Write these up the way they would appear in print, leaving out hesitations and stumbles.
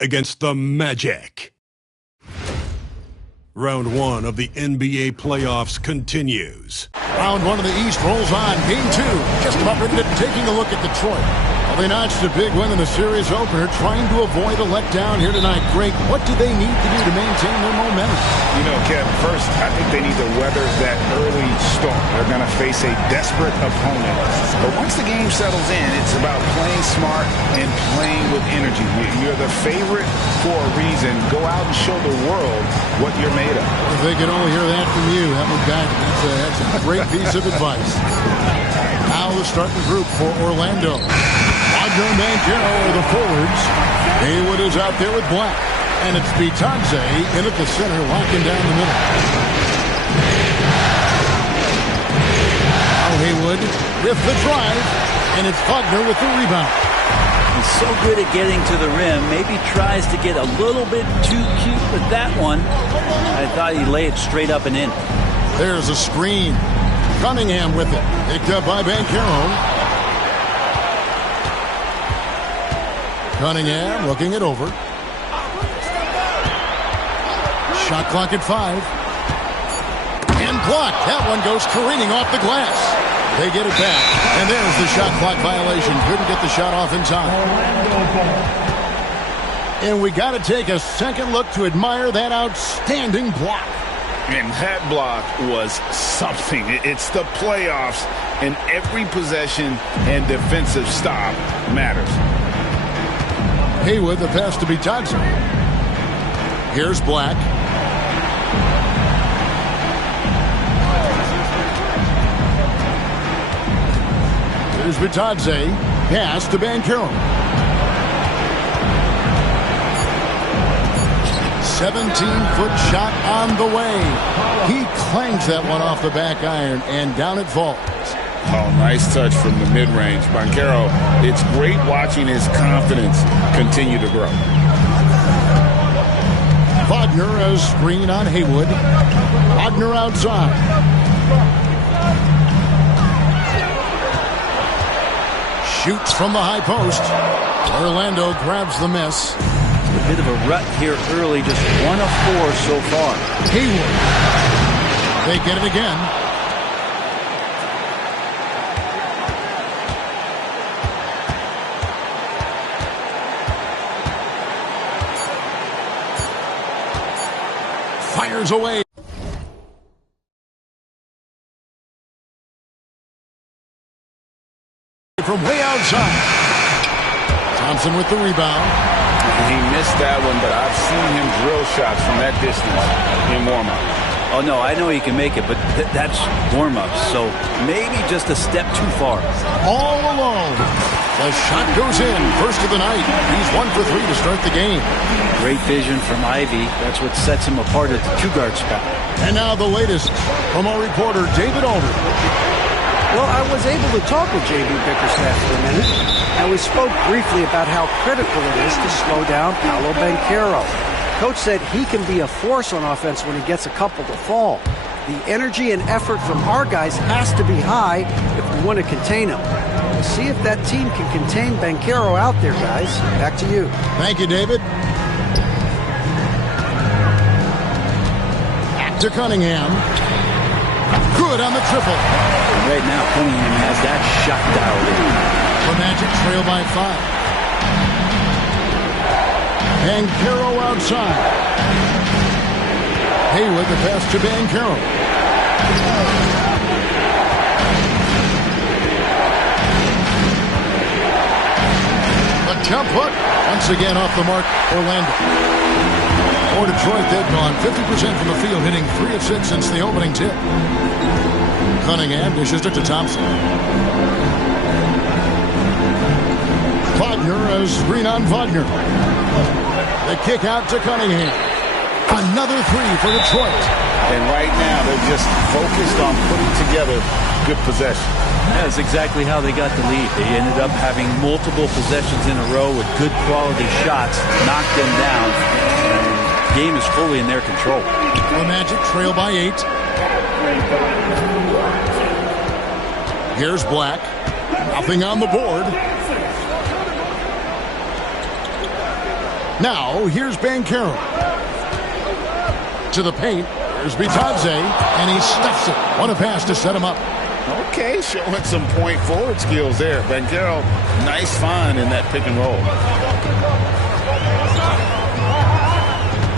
against the Magic. Round 1 of the NBA playoffs continues. Round 1 of the East rolls on. Game 2, just about ready to taking a look at Detroit. Well, they notched a big win in the series opener, trying to avoid a letdown here tonight. Greg, what do they need to do to maintain their momentum? You know, Kev, first, I think they need to weather that early storm. They're going to face a desperate opponent. But once the game settles in, it's about playing smart and playing with energy. You're the favorite for a reason. Go out and show the world what you're made of. If they could only hear that from you, that would guide them. That's a great piece of advice. Now the starting group for Orlando. Wagner and Banchero are the forwards. Haywood is out there with Black. And it's Bitadze in at the center, locking down the middle. Now Haywood with the drive. And it's Wagner with the rebound. He's so good at getting to the rim. Maybe tries to get a little bit too cute with that one. I thought he'd lay it straight up and in. There's a screen. Cunningham with it. Picked up by Banchero. Cunningham looking it over. Shot clock at 5. And blocked. That one goes careening off the glass. They get it back. And there's the shot clock violation. Couldn't get the shot off in time. And we got to take a second look to admire that outstanding block. And that block was something. It's the playoffs, and every possession and defensive stop matters. Haywood, the pass to Bitadze. Here's Black. Here's Bitadze. Pass to Banchero. 17-foot shot on the way. He clangs that one off the back iron, and down it falls. Oh, nice touch from the mid-range. Banchero, it's great watching his confidence continue to grow. Wagner a screen on Haywood. Wagner outside. Shoots from the high post. Orlando grabs the miss. A bit of a rut here early, just 1 of 4 so far. Haywood. They get it again. Fires away. From way outside. Thompson with the rebound. He missed that one, but I've seen him drill shots from that distance in warm-up. Oh, no, I know he can make it, but that's warm-up, so maybe just a step too far. All alone. The shot goes in. First of the night. He's 1 for 3 to start the game. Great vision from Ivy. That's what sets him apart at the 2-guard spot. And now the latest from our reporter, David Aldridge. Well, I was able to talk with J.B. Bickerstaff for a minute, and we spoke briefly about how critical it is to slow down Paolo Banchero. Coach said he can be a force on offense when he gets a couple to fall. The energy and effort from our guys has to be high if we want to contain him. We'll see if that team can contain Banchero out there, guys. Back to you. Thank you, David. Back to Cunningham. Good on the triple. And right now, Cunningham has that shot dialed in. The Magic trail by 5. Banchero outside. Haywood the pass to Banchero. A jump hook. Once again off the mark, Orlando. For Detroit, they've gone 50% from the field, hitting 3 of 6 since the opening tip. Cunningham dishes it to Thompson. Wagner, a screen on Wagner. The kick out to Cunningham. Another 3 for Detroit. And right now, they're just focused on putting together good possession. That's exactly how they got the lead. They ended up having multiple possessions in a row with good quality shots, knocked them down. The game is fully in their control. The Magic trail by 8. Here's Black. Nothing on the board. Now, here's Banchero. To the paint. There's Bitadze, and he stuffs it. What a pass to set him up. Okay, showing some point forward skills there. Banchero, nice find in that pick and roll.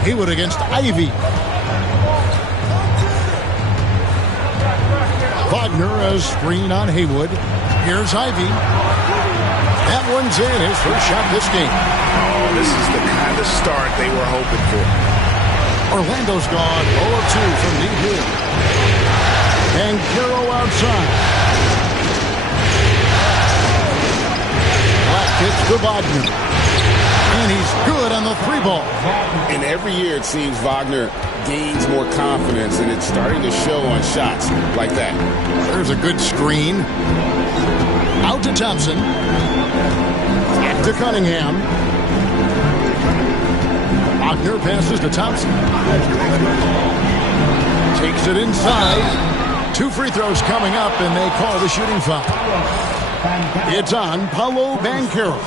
Haywood against Ivy. Wagner, a screen on Haywood. Here's Ivy. That one's in, his first shot this game. Oh, this is the kind of start they were hoping for. Orlando's gone 0 of 2 from deep here. And Banchero outside. Black pitch to Wagner. And he's good on the 3-ball. And every year it seems Wagner gains more confidence, and it's starting to show on shots like that. There's a good screen. Out to Thompson. To Cunningham. Wagner passes to Thompson. Takes it inside. 2 free throws coming up, and they call the shooting foul. It's on Paolo Banchero.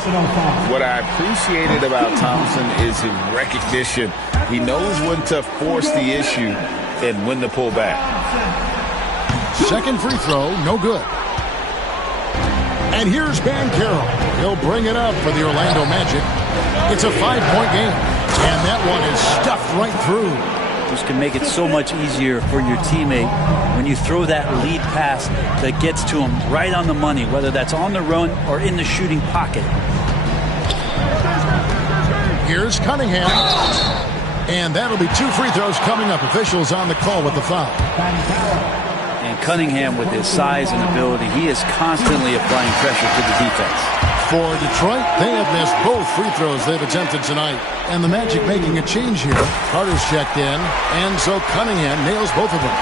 What I appreciated about Thompson is his recognition. He knows when to force the issue and when to pull back. Second free throw, no good. And here's Banchero. He'll bring it up for the Orlando Magic. It's a 5-point game. And that one is stuffed right through. This can make it so much easier for your teammate when you throw that lead pass that gets to him right on the money, whether that's on the run or in the shooting pocket. Here's Cunningham. And that'll be 2 free throws coming up. Officials on the call with the foul. And Cunningham, with his size and ability, he is constantly applying pressure to the defense. For Detroit, they have missed both free throws they've attempted tonight. And the Magic making a change here. Carter's checked in, and so Cunningham nails both of them.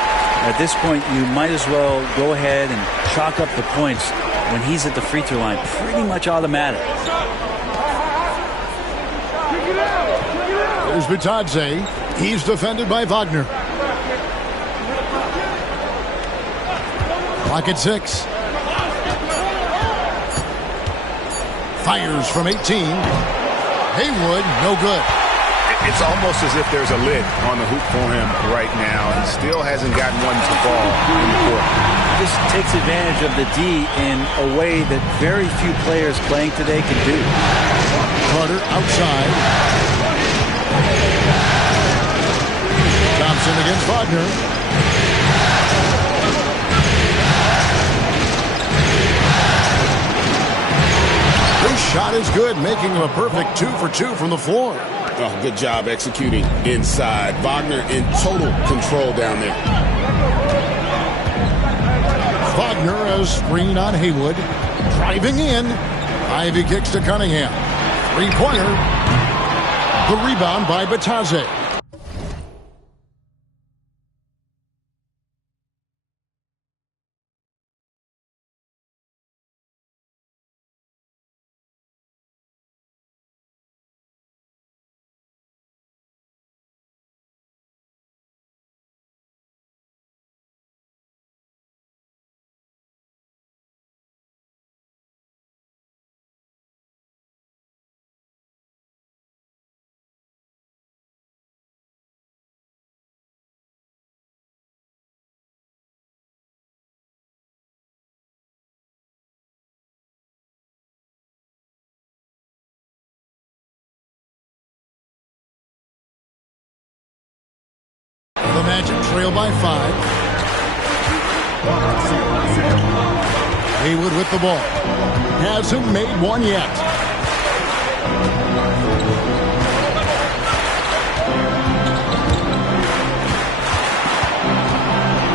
At this point, you might as well go ahead and chalk up the points when he's at the free throw line. Pretty much automatic. There's Bitadze. He's defended by Wagner. Clock at 6. Fires from 18. Haywood, no good. It's almost as if there's a lid on the hoop for him right now. He still hasn't gotten one to fall in the court. Just takes advantage of the D in a way that very few players playing today can do. Carter outside. Thompson against Wagner. This shot is good, making him a perfect 2 for 2 from the floor. Oh, good job executing inside. Wagner in total control down there. Wagner, a screen on Haywood. Driving in. Ivy kicks to Cunningham. 3-pointer. The rebound by Bitadze. The Magic trail by 5. Haywood with the ball. Hasn't made one yet.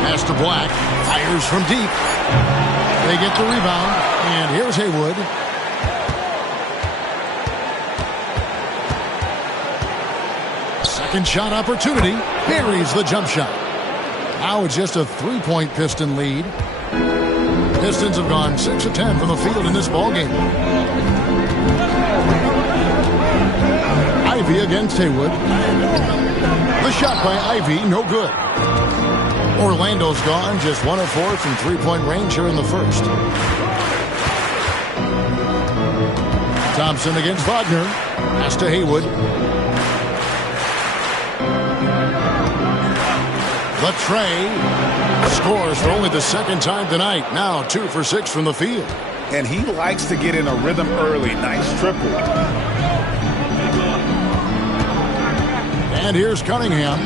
Pass to Black. Fires from deep. They get the rebound. And here's Haywood. Second shot opportunity. Buries the jump shot. Now it's just a 3-point Piston lead. Pistons have gone 6 of 10 from the field in this ballgame. Ivy against Haywood. The shot by Ivy, no good. Orlando's gone just 1 of 4 from 3-point range here in the first. Thompson against Wagner. Pass to Haywood. The tray scores for only the second time tonight. Now 2 for 6 from the field. And he likes to get in a rhythm early. Nice triple. And here's Cunningham.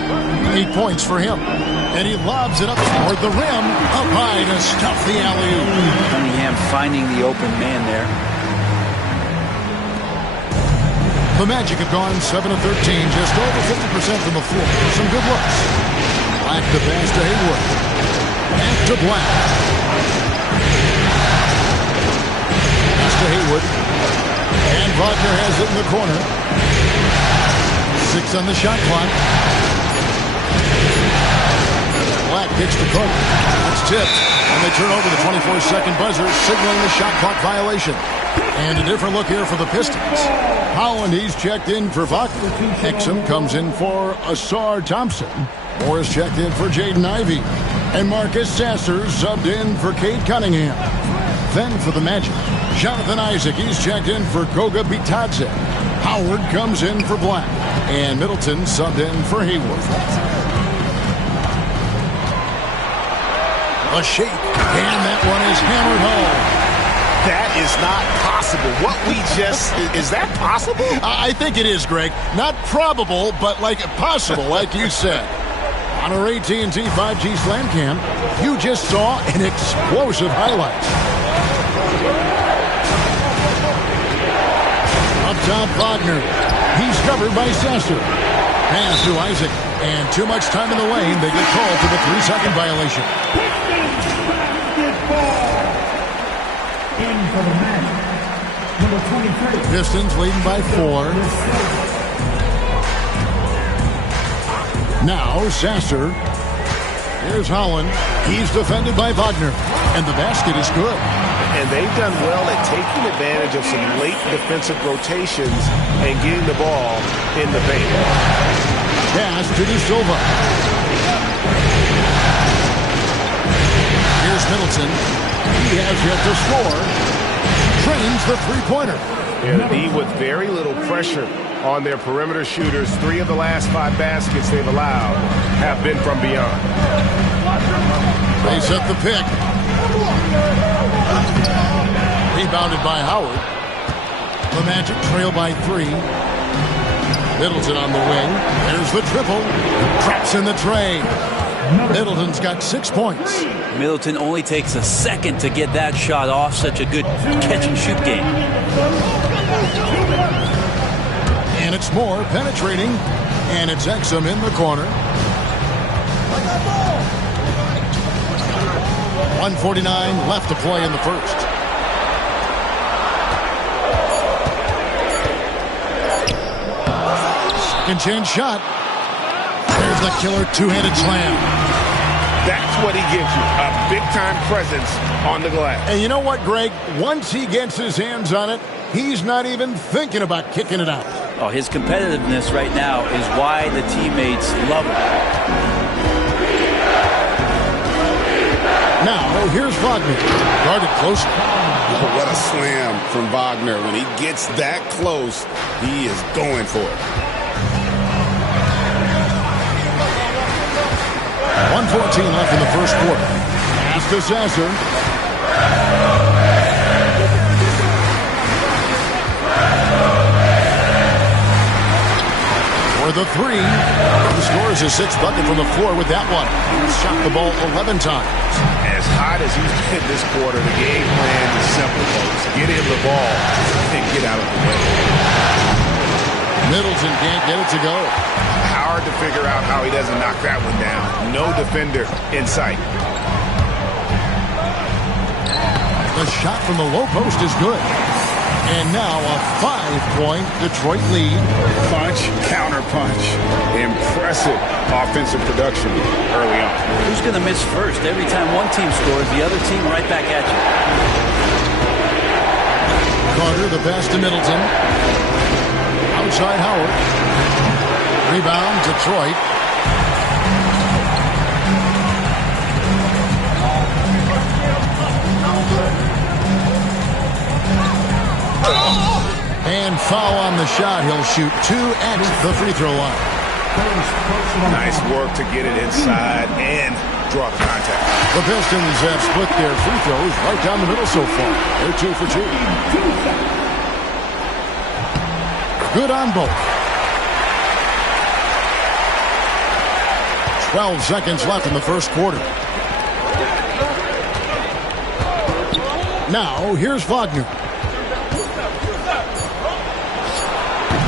8 points for him. And he lobs it up toward the rim. Up high to stuff the alley-oop. Cunningham finding the open man there. The Magic have gone 7 of 13, just over 50% from the floor. Some good looks. Black the pass to Haywood. Back to Black. Pass to Haywood. And Wagner has it in the corner. 6 on the shot clock. Black kicks to Cook. That's tipped. And they turn over the 24-second buzzer, signaling the shot clock violation. And a different look here for the Pistons. Holland, he's checked in for Wagner. Exum comes in for Asar Thompson. Morris checked in for Jaden Ivey. And Marcus Sasser subbed in for Cade Cunningham. Then for the Magic, Jonathan Isaac, he's checked in for Goga Bitadze. Howard comes in for Black. And Middleton subbed in for Haywood. A shake, and that one is hammered home. That is not possible. What we just... Is that possible? I think it is, Greg. Not probable, but like possible, like you said. On our AT&T 5G Slam Cam, you just saw an explosive highlight. Up top, Wagner. He's covered by Sasser. Pass to Isaac. And too much time in the lane. They get called for the 3-second violation. In for the Magic, number 23. Pistons leading by 4. Now Sasser. Here's Holland. He's defended by Wagner. And the basket is good. And they've done well at taking advantage of some late defensive rotations and getting the ball in the paint. Pass to De Silva. Here's Middleton. He has yet to score. Trains the three-pointer. Yeah, the D with very little pressure on their perimeter shooters. 3 of the last 5 baskets they've allowed have been from beyond. They set the pick. Rebounded by Howard. The Magic trail by 3. Middleton on the wing. There's the triple. Traps in the tray. Middleton's got 6 points. Middleton only takes a second to get that shot off. Such a good catch-and-shoot game. And it's Moore penetrating. And it's Exum in the corner. 1:49 left to play in the first. Second chance shot. There's the killer two-handed slam. That's what he gives you, a big-time presence on the glass. And you know what, Greg? Once he gets his hands on it, he's not even thinking about kicking it out. Oh, his competitiveness right now is why the teammates love him. Now, here's Wagner. Guarded close. Oh, what a slam from Wagner. When he gets that close, he is going for it. 1:14 left in the first quarter. Pass to Sasser. For the 3. He scores his 6th bucket from the floor with that one. He's shot the ball 11 times. As hot as he's been this quarter, the game plan is simple, folks. Get him the ball and get out of the way. Middleton can't get it to go. Hard to figure out how he doesn't knock that one down. No defender in sight. The shot from the low post is good. And now a 5-point Detroit lead. Punch, counter punch. Impressive offensive production early on. Who's going to miss first? Every time one team scores, the other team right back at you. Carter, the pass to Middleton. Outside Howard. Rebound, Detroit. And foul on the shot. He'll shoot 2 at the free throw line. Nice work to get it inside and draw the contact. The Pistons have split their free throws right down the middle so far. They're 2 for 2. Good on both. 12 seconds left in the first quarter. Now, here's Wagner.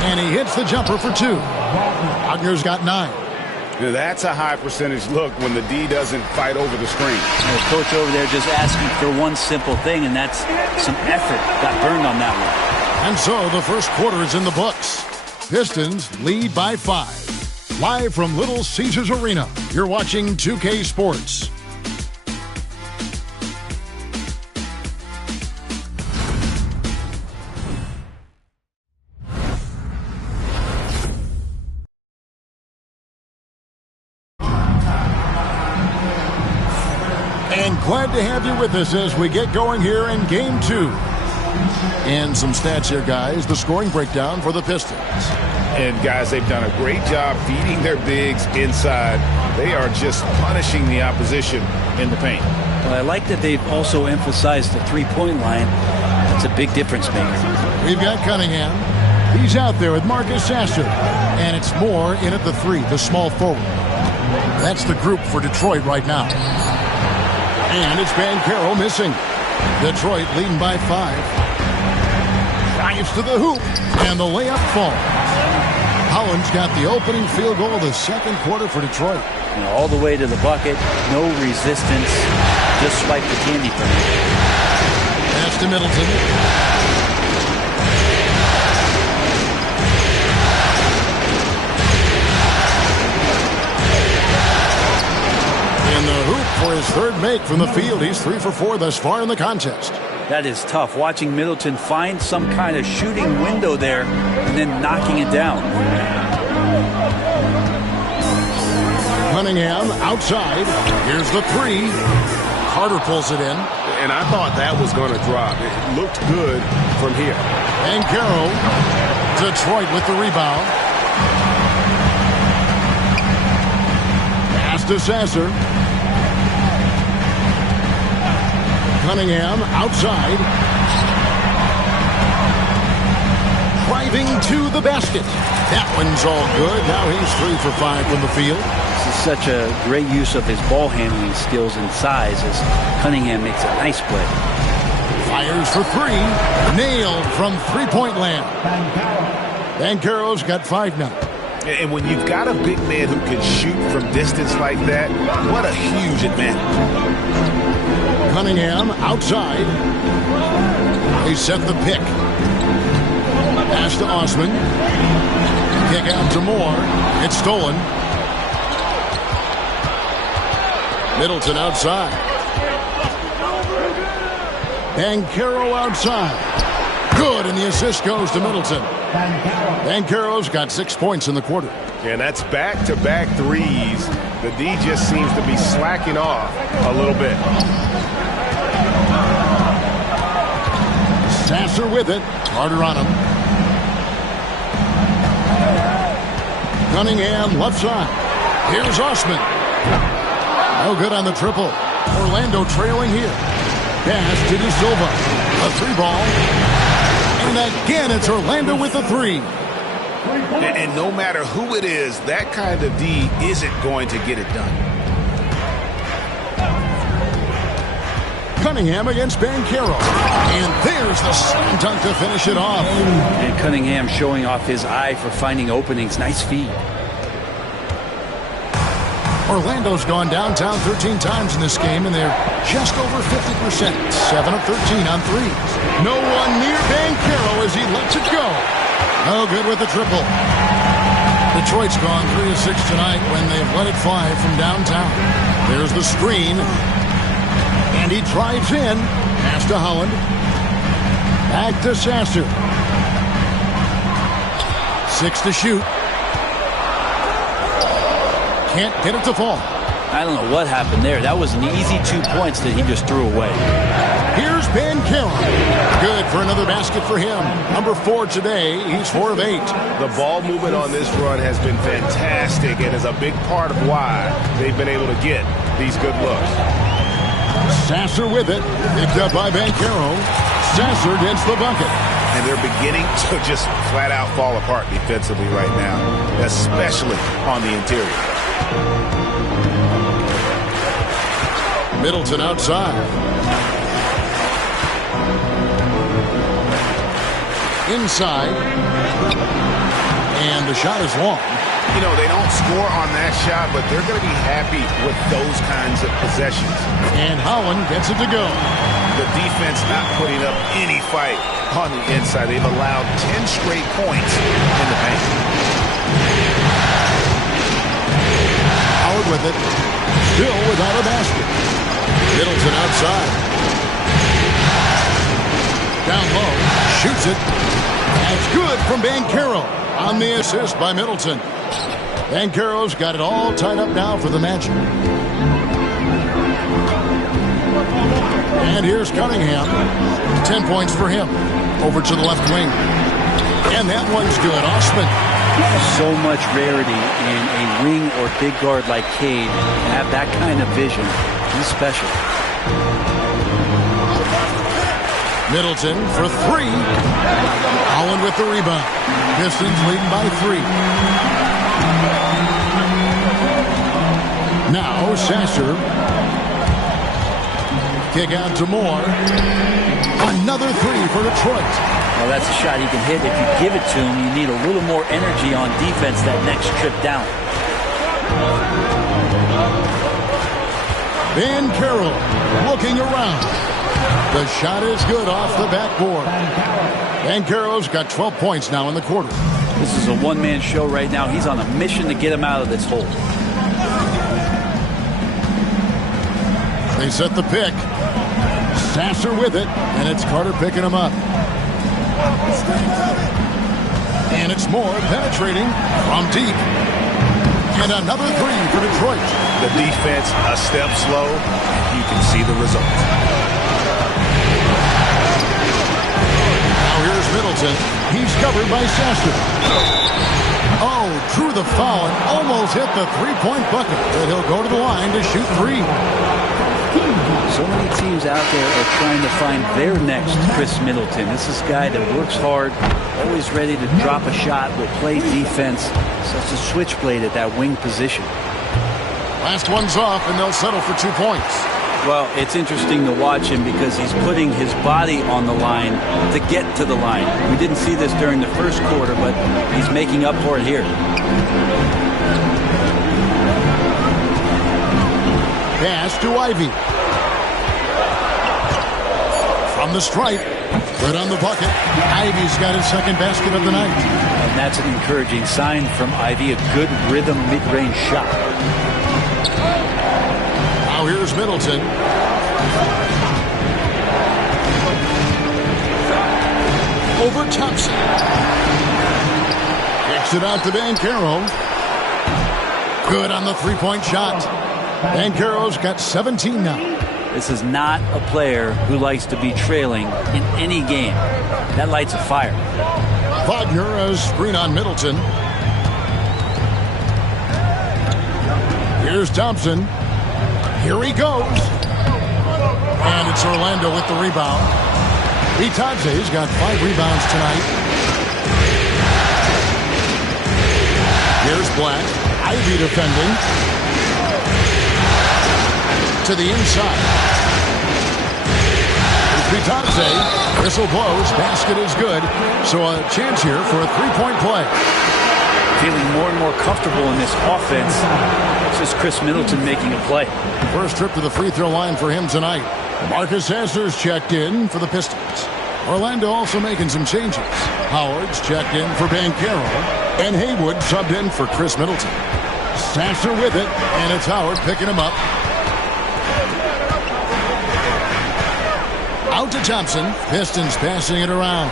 And he hits the jumper for 2. Wagner's got 9. That's a high percentage look when the D doesn't fight over the screen. The coach over there just asking for one simple thing, and that's some effort. Got burned on that one. And so the first quarter is in the books. Pistons lead by 5. Live from Little Caesars Arena, you're watching 2K Sports. And glad to have you with us as we get going here in Game 2. And some stats here, guys. The scoring breakdown for the Pistons. And, guys, they've done a great job feeding their bigs inside. They are just punishing the opposition in the paint. Well, I like that they've also emphasized the three-point line. That's a big difference maker. We've got Cunningham. He's out there with Marcus Sasser. And it's Moore in at the 3, the small forward. That's the group for Detroit right now. And it's Banchero missing. Detroit leading by 5. Drives to the hoop, and the layup falls. Holland's got the opening field goal of the second quarter for Detroit. All the way to the bucket, no resistance, just swipe the candy from him. Pass to Middleton. In the hoop for his third make from the field. He's 3 for 4 thus far in the contest. That is tough, watching Middleton find some kind of shooting window there and then knocking it down. Cunningham outside. Here's the 3. Carter pulls it in. And I thought that was going to drop. It looked good from here. Banchero. Detroit with the rebound. Pass to Sasser. Cunningham outside. Driving to the basket. That one's all good. Now he's 3 for 5 from the field. This is such a great use of his ball handling skills and size as Cunningham makes a nice play. Fires for 3. Nailed from three-point land. Banchero's got 5 now. And when you've got a big man who can shoot from distance like that, what a huge advantage. Cunningham outside. They set the pick. Pass to Osman. Kick out to Moore. It's stolen. Middleton outside. Banchero outside. Good, and the assist goes to Middleton. Banchero's got 6 points in the quarter. And that's back-to-back threes. The D just seems to be slacking off a little bit. Sasser with it. Carter on him. Cunningham left side. Here's Osman. No good on the triple. Orlando trailing here. Pass to De Silva. A 3-ball. And again, it's Orlando with the 3. And no matter who it is, that kind of D isn't going to get it done. Cunningham against Banchero. And there's the slam dunk to finish it off. And Cunningham showing off his eye for finding openings. Nice feed. Orlando's gone downtown 13 times in this game, and they're just over 50%. 7 of 13 on threes. No one near Banchero as he lets it go. No good with the triple. Detroit's gone 3 of 6 tonight when they've let it fly from downtown. There's the screen. And he drives in. Pass to Holland. Back to Sasser. 6 to shoot. Can't get it to fall. I don't know what happened there. That was an easy 2 points that he just threw away. Here's Bancaro. Good for another basket for him. Number 4 today. He's 4 of 8. The ball movement on this run has been fantastic and is a big part of why they've been able to get these good looks. Sasser with it. Picked up by Bancaro. Sasser gets the bucket. And they're beginning to just flat out fall apart defensively right now, especially on the interior. Middleton outside. Inside. And the shot is long. You know, they don't score on that shot, but they're going to be happy with those kinds of possessions. And Holland gets it to go. The defense not putting up any fight on the inside. They've allowed 10 straight points in the paint. Howard with it. Still without a basket. Middleton outside. Down low. Shoots it. That's good from Bancaro on the assist by Middleton. Bancaro's got it all tied up now for the Magic. And here's Cunningham. 10 points for him. Over to the left wing. And that one's good. Osman. So much rarity in a wing or big guard like Cade to have that kind of vision. He's special. Middleton for 3. Holland with the rebound. Pistons leading by 3. Now Sasser. Kick out to Moore. Another 3 for Detroit. Well, that's a shot he can hit. If you give it to him, you need a little more energy on defense that next trip down. Bancaro looking around. The shot is good off the backboard. Bancaro's got 12 points now in the quarter. This is a one-man show right now. He's on a mission to get him out of this hole. They set the pick. Sasser with it, and it's Carter picking him up. And it's Moore penetrating from deep. And another 3 for Detroit. The defense a step slow. You can see the result. Now here's Middleton. He's covered by Sasser. Oh, drew the foul and almost hit the three-point bucket. But he'll go to the line to shoot 3. So many teams out there are trying to find their next Chris Middleton. This is a guy that works hard, always ready to drop a shot, will play defense. Such a switchblade at that wing position. Last one's off, and they'll settle for 2 points. Well, it's interesting to watch him because he's putting his body on the line to get to the line. We didn't see this during the first quarter, but he's making up for it here. Pass to Ivy. From the stripe. Good on the bucket. Ivy's got his second basket of the night. And that's an encouraging sign from Ivy. A good rhythm mid-range shot. Now here's Middleton. Over Thompson. Kicks it out to Bancaro. Good on the three-point shot. Bancaro's got 17 now. This is not a player who likes to be trailing in any game. That lights a fire. Wagner, a screen on Middleton. Here's Thompson. Here he goes. And it's Orlando with the rebound. Vitadze's got 5 rebounds tonight. Here's Black. Ivy defending. To the inside. Vitadze. Whistle blows. Basket is good. So a chance here for a three-point play. Feeling more and more comfortable in this offense. It's just Chris Middleton making a play. First trip to the free throw line for him tonight. Marcus Sasser's checked in for the Pistons. Orlando also making some changes. Howard's checked in for Bancaro. And Haywood subbed in for Chris Middleton. Sasser with it. And it's Howard picking him up. Out to Thompson. Pistons passing it around.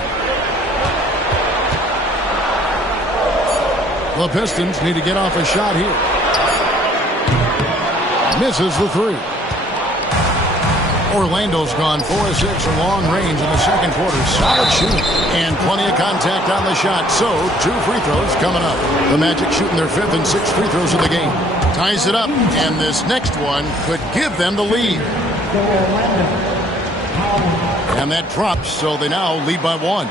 The Pistons need to get off a shot here. Misses the 3. Orlando's gone 4 of 6 from long range in the second quarter. Solid shooting and plenty of contact on the shot. So 2 free throws coming up. The Magic shooting their 5th and 6th free throws of the game. Ties it up, and this next one could give them the lead. And that drops, so they now lead by 1.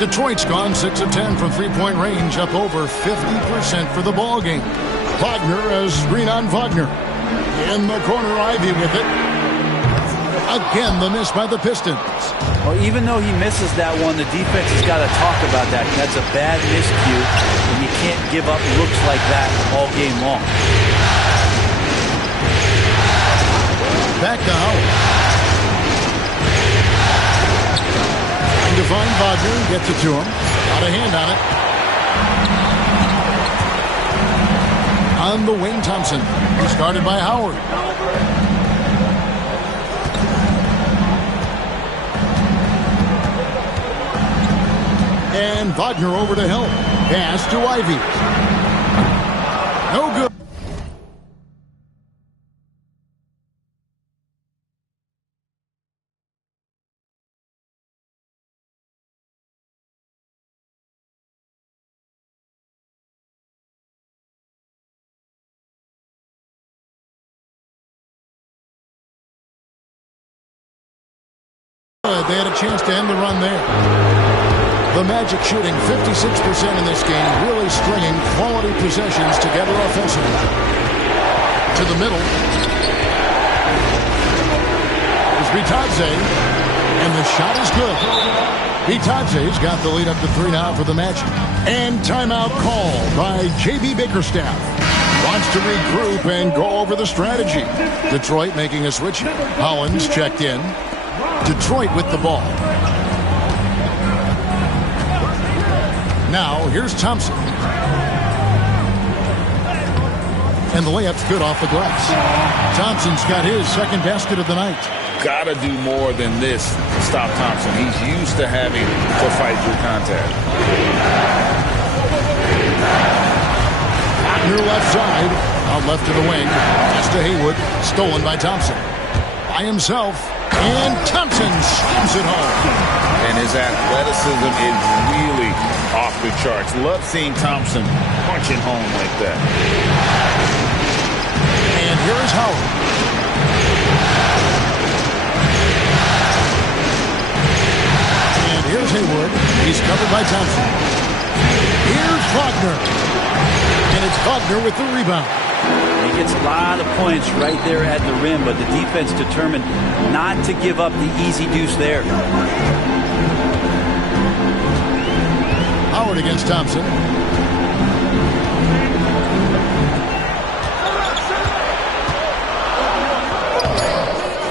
Detroit's gone 6 of 10 from three-point range, up over 50% for the ball game. Wagner has screen on Wagner. In the corner, Ivy with it. Again, the miss by the Pistons. Well, even though he misses that one, the defense has got to talk about that. That's a bad miscue, and you can't give up looks like that all game long. Back to Howard. Trying to find Wagner, gets it to him. Got a hand on it. On the wing, Thompson. Started by Howard. And Wagner over to help. Pass to Ivy. No good. They had a chance to end the run there. The Magic shooting 56% in this game, really stringing quality possessions together offensively. To the middle. There's Bitadze, and the shot is good. Bitadze's got the lead up to 3 now for the Magic. And timeout call by J.B. Bickerstaff. Wants to regroup and go over the strategy. Detroit making a switch. Hollins checked in. Detroit with the ball. Now, here's Thompson. And the layup's good off the glass. Thompson's got his second basket of the night. Gotta do more than this to stop Thompson. He's used to having to fight through contact. Near left side. Out left to the wing. Pass to Haywood. Stolen by Thompson. By himself. And Thompson slams it home. And his athleticism is really off the charts. Love seeing Thompson punching home like that. And here is Howard. And here's Haywood. He's covered by Thompson. Here's Wagner. And it's Wagner with the rebound. He gets a lot of points right there at the rim, but the defense determined not to give up the easy deuce there. Howard against Thompson.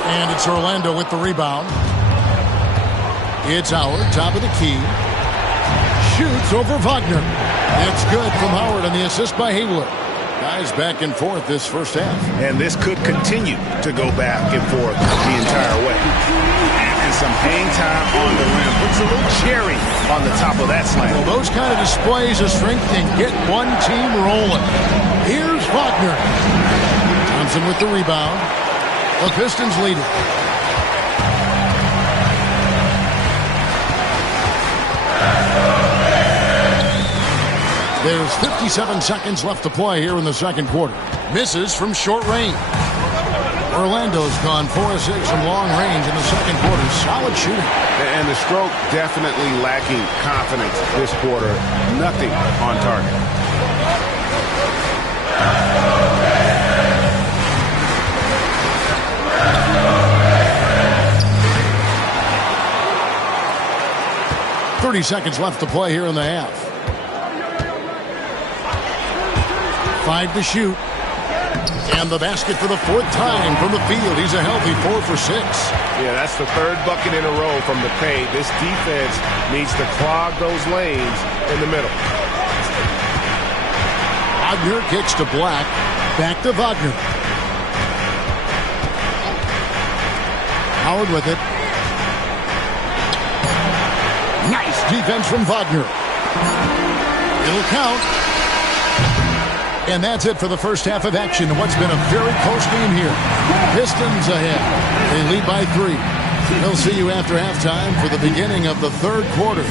And it's Orlando with the rebound. It's Howard, top of the key. Shoots over Wagner. It's good from Howard and the assist by Haywood. Guys back and forth this first half. And this could continue to go back and forth the entire way. And some hang time on the rim. Puts a little cherry on the top of that slam. Well, those kind of displays of strength can get one team rolling. Here's Wagner. Thompson with the rebound. The Pistons lead it. There's 57 seconds left to play here in the second quarter. Misses from short range. Orlando's gone 4 of 6 from long range in the second quarter. Solid shooting. And the stroke definitely lacking confidence this quarter. Nothing on target. .30 seconds left to play here in the half. 5 to shoot. And the basket for the 4th time from the field. He's a healthy 4 for 6. Yeah, that's the 3rd bucket in a row from the paint. This defense needs to clog those lanes in the middle. Wagner kicks to Black. Back to Wagner. Howard with it. Nice defense from Wagner. It'll count. And that's it for the first half of action in what's been a very close game here. Pistons ahead. They lead by 3. We'll see you after halftime for the beginning of the third quarter.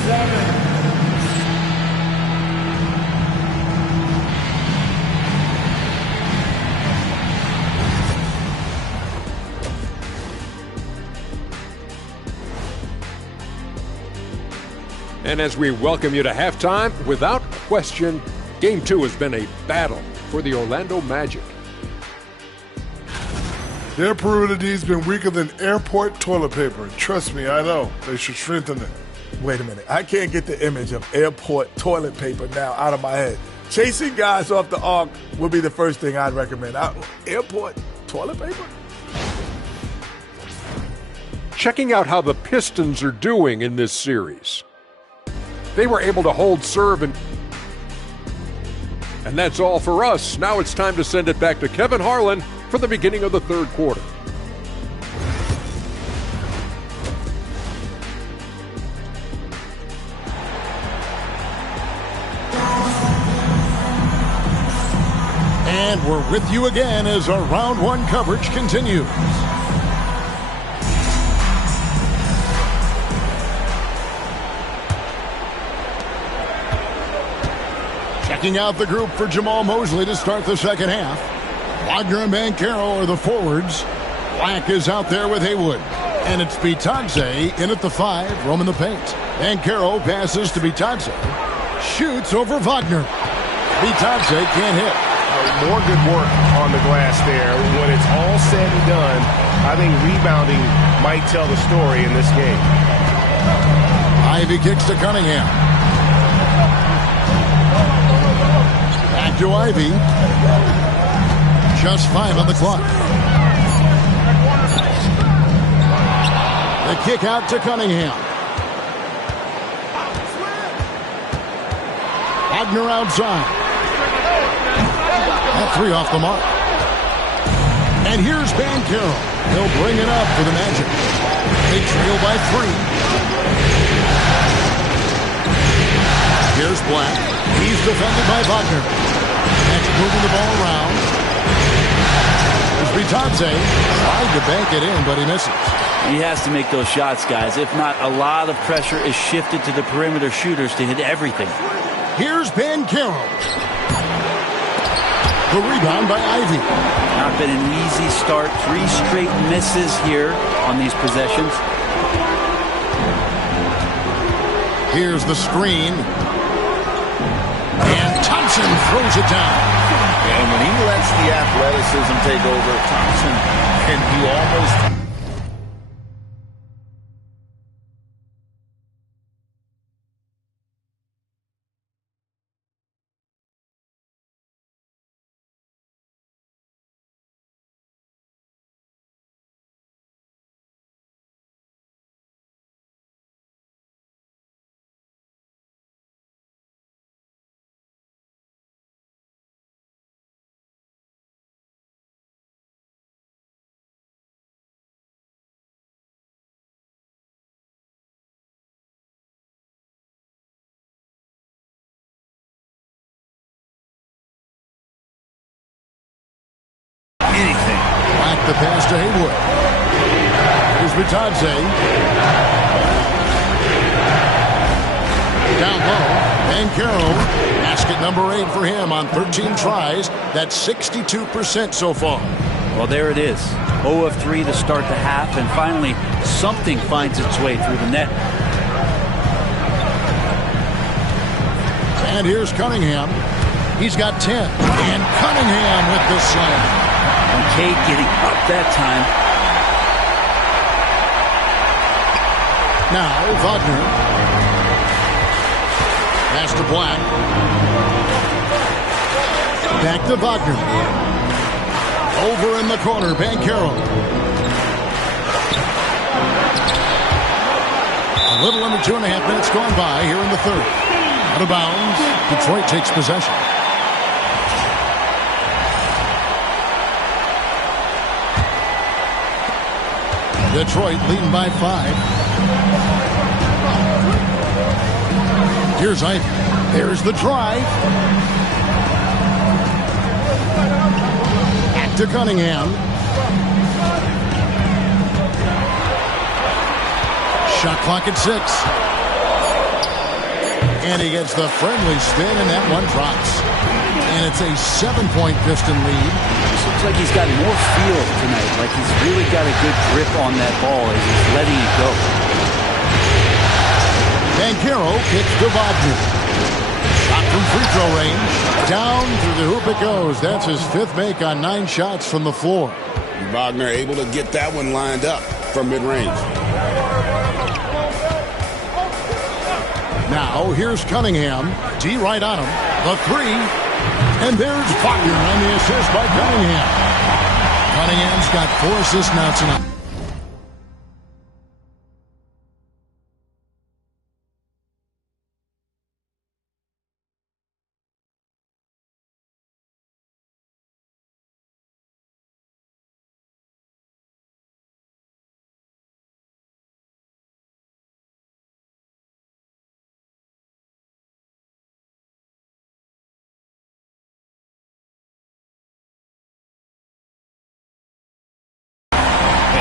And as we welcome you to halftime, without question, Game 2 has been a battle for the Orlando Magic. Their perimeter D's been weaker than airport toilet paper. Trust me, I know. They should strengthen it. Wait a minute. I can't get the image of airport toilet paper now out of my head. Chasing guys off the arc would be the first thing I'd recommend. Airport toilet paper? Checking out how the Pistons are doing in this series. They were able to hold serve, and that's all for us. Now it's time to send it back to Kevin Harlan for the beginning of the third quarter. And we're with you again as our round 1 coverage continues. Checking out the group for Jamal Mosley to start the second half. Wagner and Banchero are the forwards. Black is out there with Haywood. And it's Bitadze in at the 5, roaming the paint. Banchero passes to Bitadze. Shoots over Wagner. Bitadze can't hit. More good work on the glass there. When it's all said and done, I think rebounding might tell the story in this game. Ivy kicks to Cunningham. Back to Ivy. Just 5 on the clock. The kick out to Cunningham. Wagner outside. That 3 off the mark. And here's Banchero. He'll bring it up for the Magic. They trail by 3. Here's Black. He's defended by Wagner. Magic moving the ball around. There's Bitadze. Tried to bank it in, but he misses. He has to make those shots, guys. If not, a lot of pressure is shifted to the perimeter shooters to hit everything. Here's Banchero. The rebound by Ivy. Not been an easy start. 3 straight misses here on these possessions. Here's the screen. And Thompson throws it down. And when he lets the athleticism take over, Thompson can do almost... anything. Back the pass to Haywood. Here's Bitadze. Down low. Banchero. Basket number 8 for him on 13 tries. That's 62% so far. Well, there it is. 0 of 3 to start the half, and finally something finds its way through the net. And here's Cunningham. He's got 10. And Cunningham with the slam. And Cade getting up that time. Now, Wagner. Pass to Black. Back to Wagner. Over in the corner, Banchero. A little under 2.5 minutes gone by here in the third. Out of bounds, Detroit takes possession. Detroit leading by 5. Here's Ivy. There's the drive. to Cunningham. Shot clock at 6. And he gets the friendly spin, and that one drops. And it's a 7-point Piston lead. This looks like he's got more feel tonight. Like he's really got a good grip on that ball as he's letting it go. Banchero kicks to Wagner. Shot from free throw range. Down through the hoop it goes. That's his 5th make on 9 shots from the floor. Wagner able to get that one lined up from mid-range. Now here's Cunningham. D right on him. The 3. And there's Wagner on the assist by Cunningham. Cunningham's got 4 assists now tonight.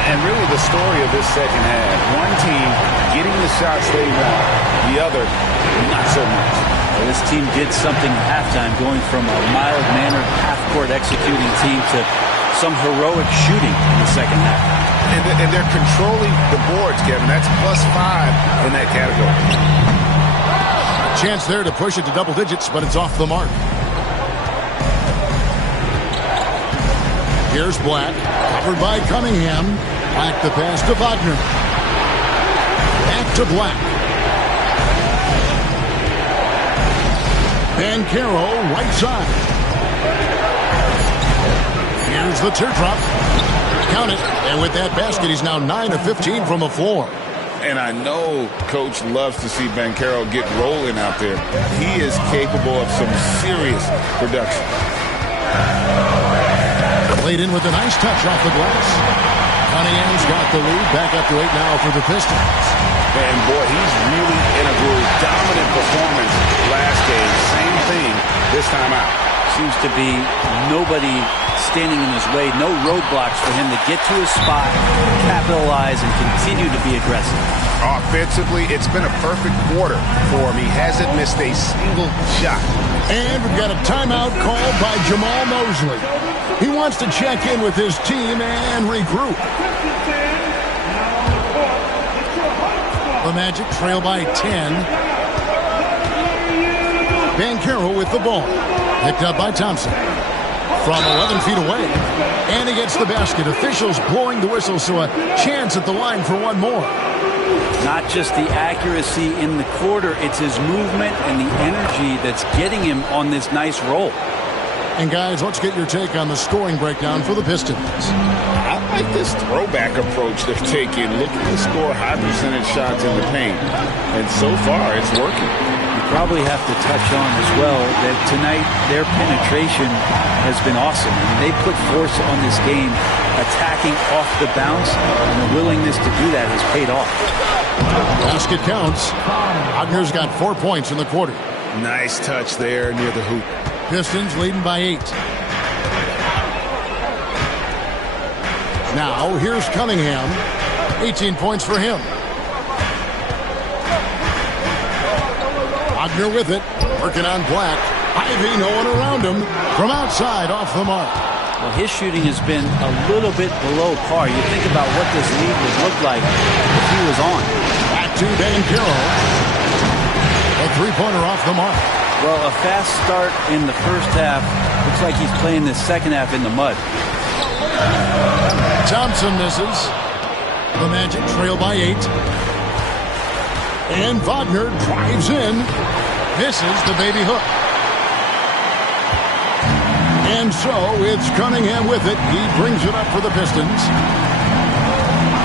And really the story of this second half, one team getting the shots they want, the other not so much. Well, this team did something at halftime, going from a mild-mannered half-court executing team to some heroic shooting in the second half. And they're controlling the boards, Kevin. That's +5 in that category. Chance there to push it to double digits, but it's off the mark. Here's Black, covered by Cunningham. Black the pass to Wagner. Back to Black. Banchero, right side. Here's the teardrop. Count it. And with that basket, he's now 9 of 15 from the floor. And I know Coach loves to see Banchero get rolling out there. He is capable of some serious production. Played in with a nice touch off the glass. Cunningham's got the lead. Back up to 8 now for the Pistons. And boy, he's really in a groove. Dominant performance last game. Same thing this time out. Seems to be nobody standing in his way. No roadblocks for him to get to his spot, capitalize, and continue to be aggressive. Offensively, it's been a perfect quarter for him. He hasn't missed a single shot. And we've got a timeout called by Jamal Mosley. He wants to check in with his team and regroup. The Magic trail by 10. Banchero with the ball. Picked up by Thompson. From 11 feet away. And he gets the basket. Officials blowing the whistle, so a chance at the line for one more. Not just the accuracy in the quarter, it's his movement and the energy that's getting him on this nice roll. And guys, let's get your take on the scoring breakdown for the Pistons. I like this throwback approach they're taking, looking to score high percentage shots in the paint. And so far, it's working. You probably have to touch on as well that tonight their penetration has been awesome. I mean, they put force on this game, attacking off the bounce, and the willingness to do that has paid off. Basket counts. Wagner's got 4 points in the quarter. Nice touch there near the hoop. Pistons leading by 8. Now, here's Cunningham. 18 points for him. Wagner with it. Working on Black. Ivy, no one around him. From outside, off the mark. Well, his shooting has been a little bit below par. You think about what this lead would look like if he was on. Back to Banchero. A three-pointer off the mark. Well, a fast start in the first half. Looks like he's playing the second half in the mud. Thompson misses. The Magic trail by 8. And Wagner drives in. Misses the baby hook. And so it's Cunningham with it. He brings it up for the Pistons.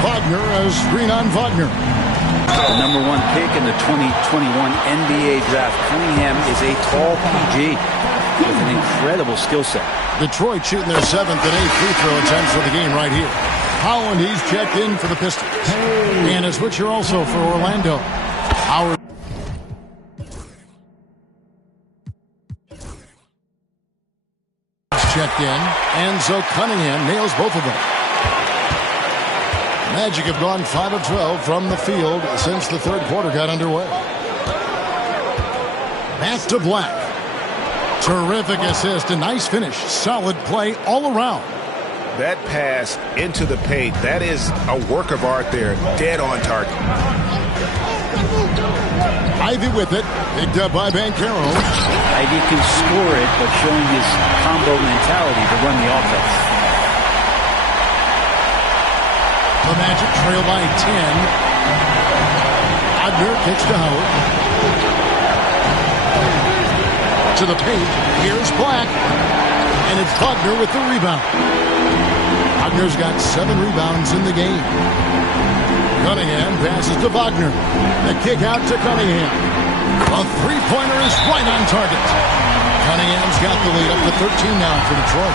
Wagner, a screen on Wagner. The number 1 pick in the 2021 NBA draft. Cunningham is a tall PG with an incredible skill set. Detroit shooting their 7th and 8th free throw attempts for the game right here. Howland, he's checked in for the Pistons. And a switcher also for Orlando. Howard. checked in, and so Cunningham nails both of them. Magic have gone 5 of 12 from the field since the third quarter got underway. Back to Black. Terrific assist, a nice finish. Solid play all around. That pass into the paint, that is a work of art there. Dead on target. Ivy with it. Picked up by Banchero. Ivy can score it, but showing his combo mentality to run the offense. The Magic trail by 10. Wagner kicks to Howard. To the paint. Here's Black. And it's Wagner with the rebound. Wagner's got 7 rebounds in the game. Cunningham passes to Wagner. The kick out to Cunningham. A three-pointer is right on target. Cunningham's got the lead up to 13 now for Detroit.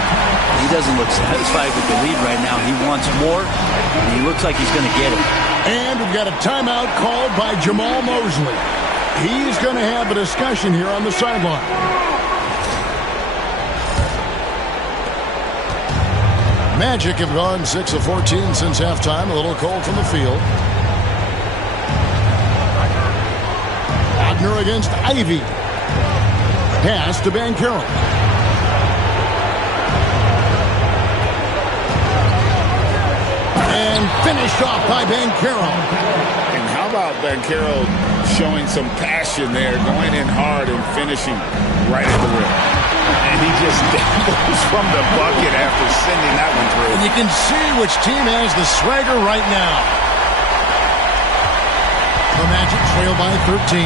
He doesn't look satisfied with the lead right now. He wants more, and he looks like he's going to get it. And we've got a timeout called by Jamal Mosley. He's going to have a discussion here on the sideline. Magic have gone 6 of 14 since halftime. A little cold from the field. Wagner against Ivy. Pass to Banchero. And finished off by Banchero. And how about Banchero showing some passion there, going in hard and finishing right at the rim. And he just dabbles from the bucket after sending that one through. And you can see which team has the swagger right now. The Magic trail by 13.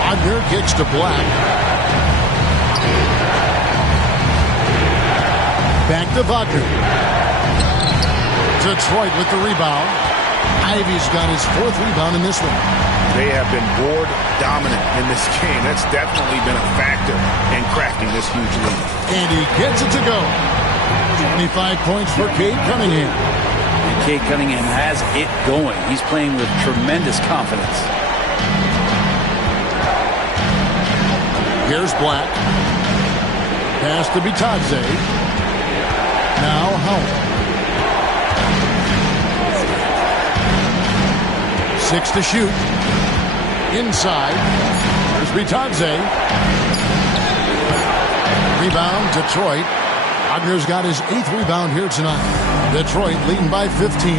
Wagner kicks to Black. Back to Wagner. Detroit with the rebound. Ivy's got his 4th rebound in this one. They have been board dominant in this game. That's definitely been a factor in crafting this huge lead. And he gets it to go. 25 points for Cade Cunningham. And Cade Cunningham has it going. He's playing with tremendous confidence. Here's Black. Pass to Bitadze. Now Howard. 6 to shoot. Inside. There's Bitadze. Rebound, Detroit. Wagner's got his 8th rebound here tonight. Detroit leading by 15.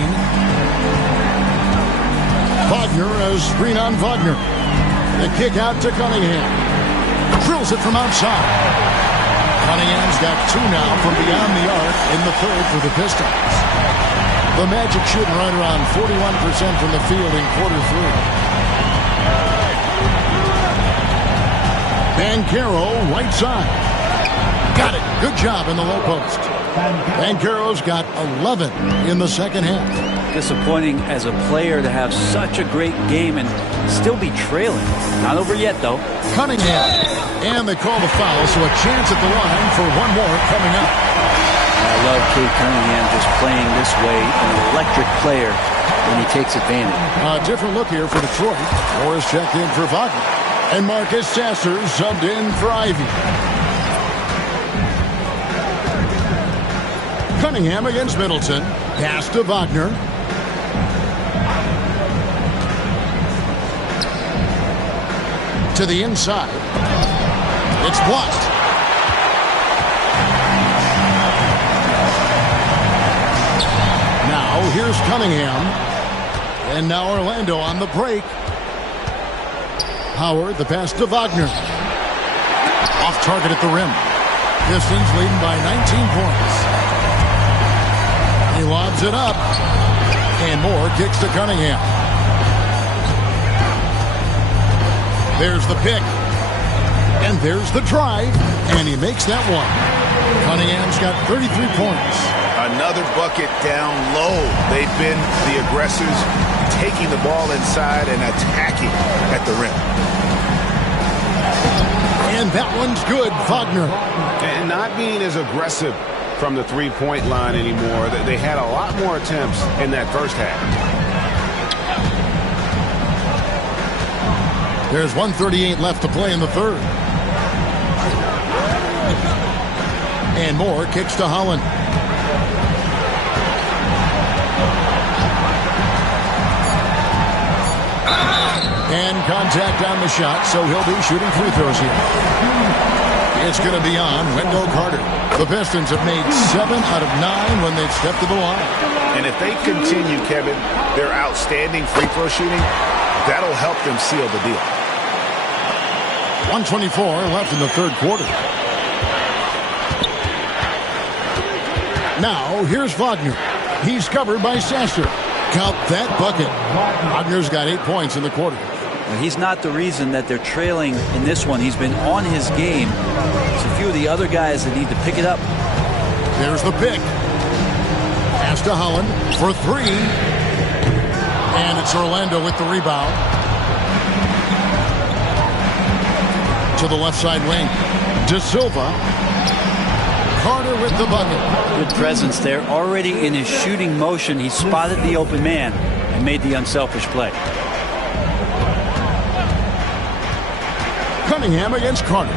Wagner as screen on Wagner. The kick out to Cunningham. Drills it from outside. Cunningham's got 2 now from beyond the arc in the 3rd for the Pistons. The Magic shooting right around 41% from the field in quarter 3. Banchero, right side. Got it. Good job in the low post. Banchero's got 11 in the second half. Disappointing as a player to have such a great game and still be trailing. Not over yet, though. Cunningham. And they call the foul, so a chance at the line for one more coming up. I love Cade Cunningham just playing this way. An electric player when he takes advantage. A different look here for Detroit. Morris checked in for Wagner. And Marcus Sasser subbed in for Ivy. Cunningham against Middleton. Pass to Wagner. To the inside. It's blocked. Now here's Cunningham. And now Orlando on the break. Howard, the pass to Wagner. Off target at the rim. Pistons leading by 19 points. He lobs it up. And Moore kicks to Cunningham. There's the pick. And there's the drive. And he makes that one. Cunningham's got 33 points. Another bucket down low. They've been the aggressors, taking the ball inside and attacking at the rim. And that one's good, Wagner. And not being as aggressive from the three-point line anymore. They had a lot more attempts in that first half. There's 1:38 left to play in the third. And Moore kicks to Holland. And contact on the shot, so he'll be shooting free throws here. It's going to be on Wendell Carter. The Pistons have made 7 out of 9 when they've stepped to the line. And if they continue, Kevin, their outstanding free throw shooting, that'll help them seal the deal. 1:24 left in the third quarter. Now, here's Wagner. He's covered by Sasser. Count that bucket. Wagner's got 8 points in the quarter. He's not the reason that they're trailing in this one. He's been on his game. There's a few of the other guys that need to pick it up. There's the pick. Pass to Holland for 3. And it's Orlando with the rebound. To the left side wing. De Silva. Carter with the bucket. Good presence there. Already in his shooting motion, he spotted the open man and made the unselfish play. Cunningham against Carter.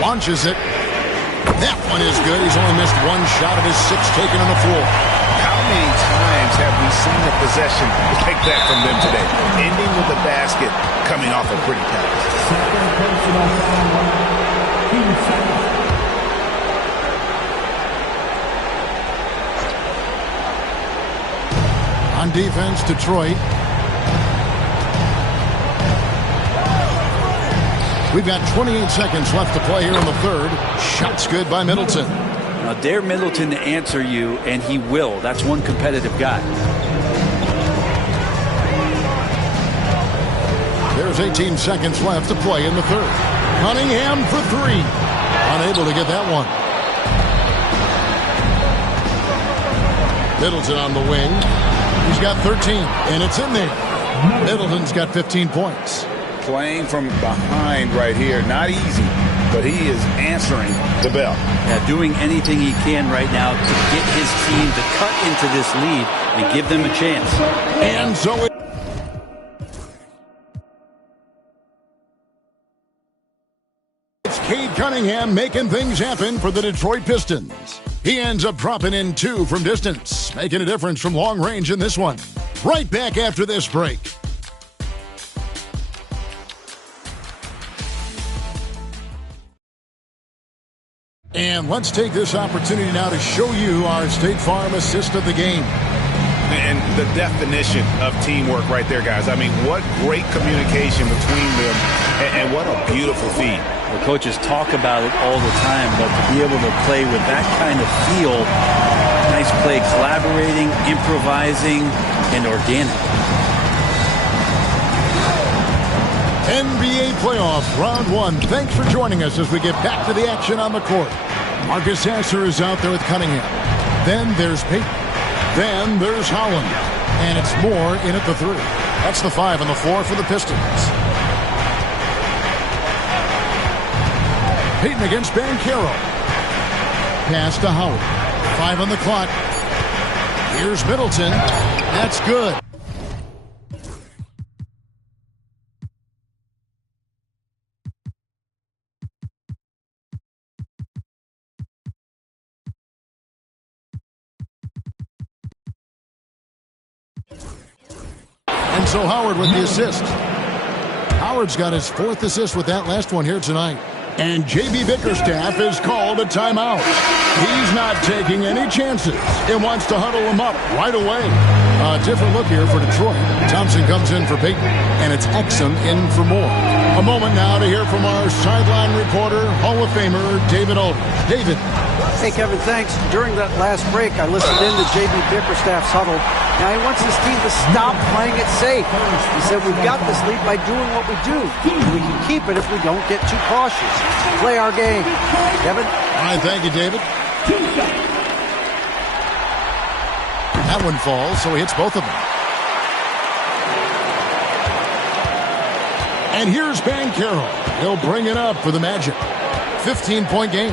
Launches it. That one is good. He's only missed 1 shot of his 6 taken on the floor. How many times have we seen a possession like that from them today? Ending with a basket, coming off a pretty pass. On defense, Detroit. We've got 28 seconds left to play here in the third. Shot's good by Middleton. Now, dare Middleton to answer you, and he will. That's one competitive guy. There's 18 seconds left to play in the third. Cunningham for 3. Unable to get that one. Middleton on the wing. He's got 13, and it's in there. Middleton's got 15 points. Playing from behind right here, not easy, but he is answering the bell. Yeah, doing anything he can right now to get his team to cut into this lead and give them a chance. And so it's Cade Cunningham making things happen for the Detroit Pistons. He ends up dropping in 2 from distance, making a difference from long range in this one. Right back after this break. And let's take this opportunity now to show you our State Farm assist of the game. And the definition of teamwork right there, guys. I mean, what great communication between them, and what a beautiful feed. The coaches talk about it all the time, but to be able to play with that kind of feel, nice play, collaborating, improvising, and organic. NBA playoffs, round 1. Thanks for joining us as we get back to the action on the court. Marcus Sasser is out there with Cunningham. Then there's Payton. Then there's Holland. And it's Moore in at the 3. That's the 5 on the floor for the Pistons. Payton against Banchero. Pass to Howard. 5 on the clock. Here's Middleton. That's good. And so Howard with the assist. Howard's got his 4th assist with that last one here tonight. And J.B. Bickerstaff is called a timeout. He's not taking any chances and wants to huddle him up right away. A different look here for Detroit. Thompson comes in for Payton, and it's Exum in for Moore. A moment now to hear from our sideline reporter, Hall of Famer David Aldridge. David. Hey, Kevin, thanks. During that last break, I listened in to J.B. Bickerstaff's huddle. Now, he wants his team to stop playing it safe. He said, we've got this lead by doing what we do. We can keep it if we don't get too cautious. Play our game. Kevin? All right, thank you, David. That one falls, so he hits both of them. And here's Banchero. He'll bring it up for the Magic. 15-point game.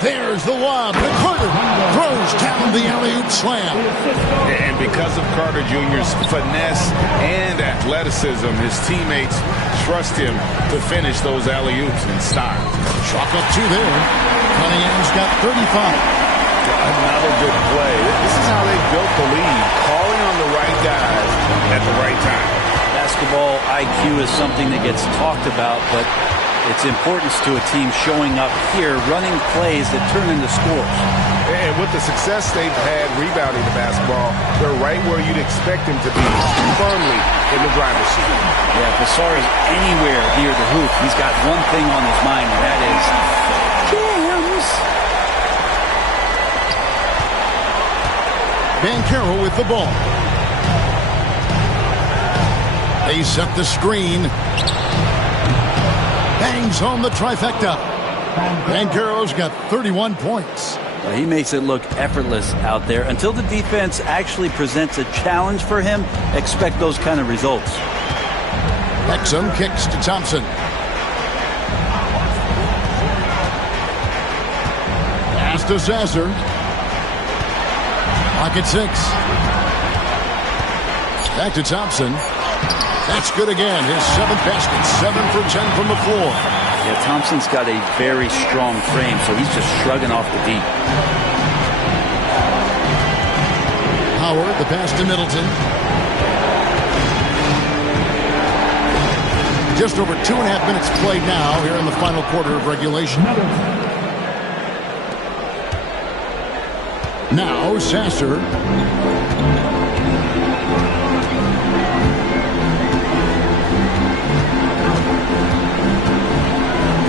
There's the lob. The Carter throws down the alley-oop slam. And because of Carter Jr.'s finesse and athleticism, his teammates trust him to finish those alley-oops in style. Chalk up 2 there. Cunningham's got 35. Another good play. This is how they built the lead, calling on the right guys at the right time. Basketball IQ is something that gets talked about, but its importance to a team showing up here, running plays that turn into scores. And with the success they've had rebounding the basketball, they're right where you'd expect them to be, firmly in the driver's seat. Yeah, if Ausar is anywhere near the hoop, he's got one thing on his mind, and that is jams. Banchero with the ball. They set the screen. Bangs home the trifecta. Banchero's got 31 points. Well, he makes it look effortless out there. Until the defense actually presents a challenge for him, expect those kind of results. Exum kicks to Thompson. Pass to Sasser. Pocket 6. Back to Thompson. That's good again. His 7th basket. 7 for 10 from the floor. Yeah, Thompson's got a very strong frame, so he's just shrugging off the deep. Howard, the pass to Middleton. Just over 2.5 minutes played now here in the final quarter of regulation. Now Sasser.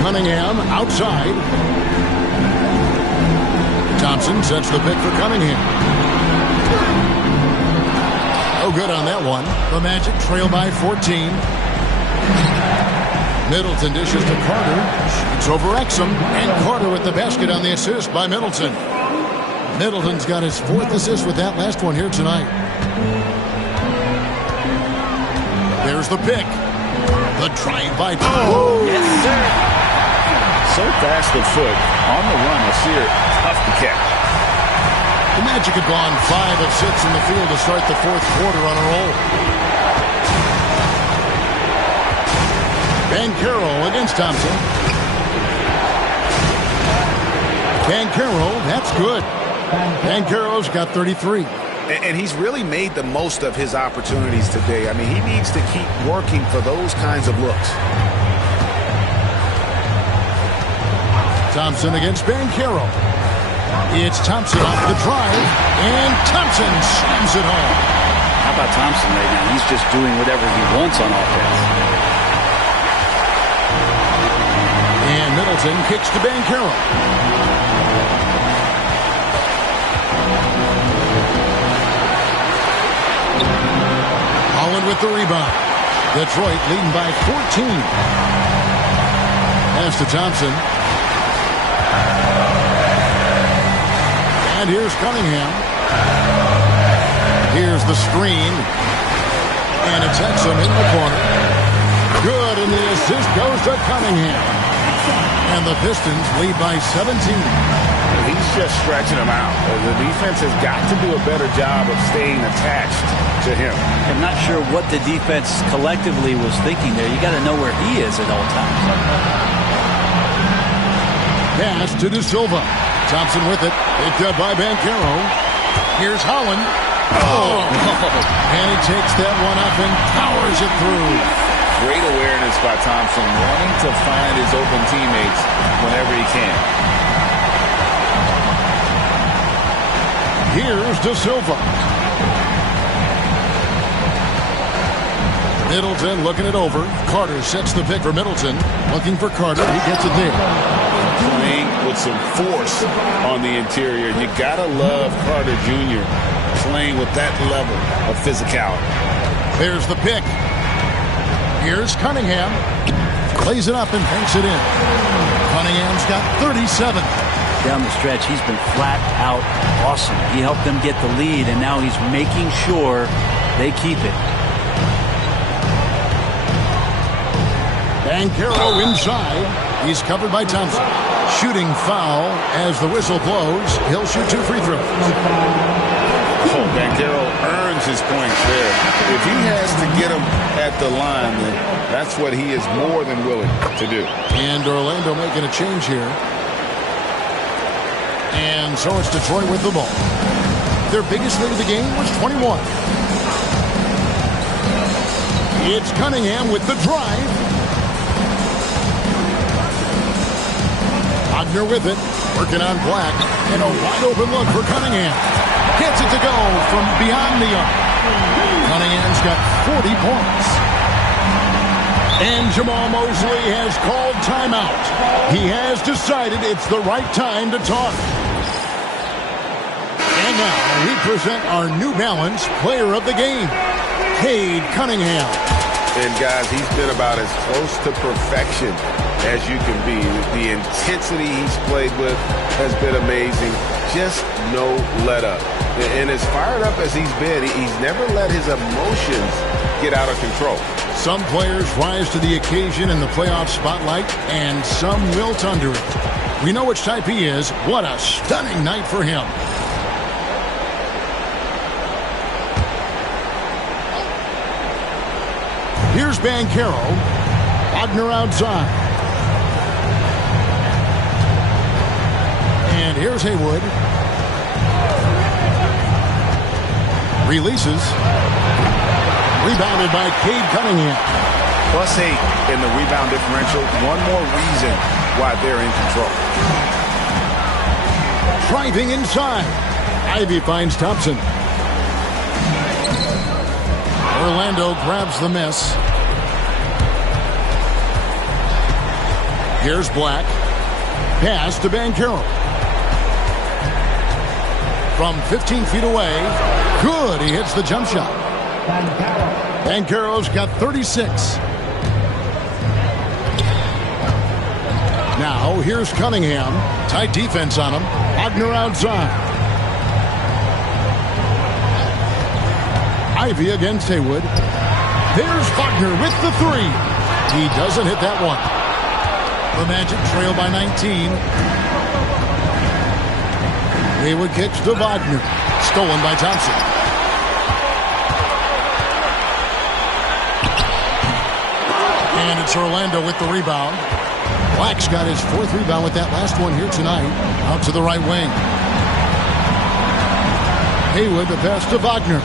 Cunningham outside. Thompson sets the pick for Cunningham. Oh, good on that one. The Magic trail by 14. Middleton dishes to Carter. Shoots over Exum. And Carter with the basket on the assist by Middleton. Middleton's got his 4th assist with that last one here tonight. There's the pick. The drive by... Oh, yes, sir. So fast of foot. On the run, Ausar. Tough to catch. The Magic had gone 5 of 6 in the field to start the 4th quarter on a roll. Banchero against Thompson. Banchero, that's good. Banchero's got 33. And he's really made the most of his opportunities today. I mean, he needs to keep working for those kinds of looks. Thompson against Banchero. It's Thompson off the drive, and Thompson slams it home. How about Thompson right now? He's just doing whatever he wants on offense. And Middleton kicks to Banchero. Holland with the rebound. Detroit leading by 14. Pass to Thompson. And here's Cunningham. Here's the screen. And it's Exum in the corner. Good, and the assist goes to Cunningham. And the Pistons lead by 17. He's just stretching them out. The defense has got to do a better job of staying attached to him. I'm not sure what the defense collectively was thinking there. You got to know where he is at all times. Pass to De Silva. Thompson with it. Picked up by Banchero. Here's Holland. Oh! And he takes that one up and powers it through. Great awareness by Thompson, wanting to find his open teammates whenever he can. Here's De Silva. Middleton looking it over. Carter sets the pick for Middleton. Looking for Carter. He gets it there. Playing with some force on the interior. You gotta love Carter Jr. playing with that level of physicality. There's the pick. Here's Cunningham. Plays it up and banks it in. Cunningham's got 37. Down the stretch, he's been flat out awesome. He helped them get the lead, and now he's making sure they keep it. Banchero inside. He's covered by Thompson. Shooting foul as the whistle blows. He'll shoot 2 free throws. Oh, Banchero earns his points there. If he has to get them at the line, then that's what he is more than willing to do. And Orlando making a change here. And so it's Detroit with the ball. Their biggest lead of the game was 21. It's Cunningham with the drive. Wagner with it, working on Black. And a wide open look for Cunningham. Gets it to go from beyond the arc. Cunningham's got 40 points. And Jamal Mosley has called timeout. He has decided it's the right time to talk. And now we present our New Balance Player of the Game, Cade Cunningham. And guys, he's been about as close to perfection as you can be. The intensity he's played with has been amazing. Just no let up. And as fired up as he's been, he's never let his emotions get out of control. Some players rise to the occasion in the playoff spotlight, and some wilt under it. We know which type he is. What a stunning night for him. Here's Banchero. Wagner outside. And here's Haywood. Releases. Rebounded by Cade Cunningham. +8 in the rebound differential. One more reason why they're in control. Driving inside. Ivy finds Thompson. Orlando grabs the miss. Here's Black. Pass to Banchero. From 15 feet away. Good. He hits the jump shot. Banchero's got 36. Now here's Cunningham. Tight defense on him. Wagner outside. Ivy against Haywood. There's Wagner with the three. He doesn't hit that one. The Magic trail by 19. Haywood kicks to Wagner. Stolen by Thompson. And it's Orlando with the rebound. Black's got his fourth rebound with that last one here tonight. Out to the right wing. Haywood, the pass to Wagner.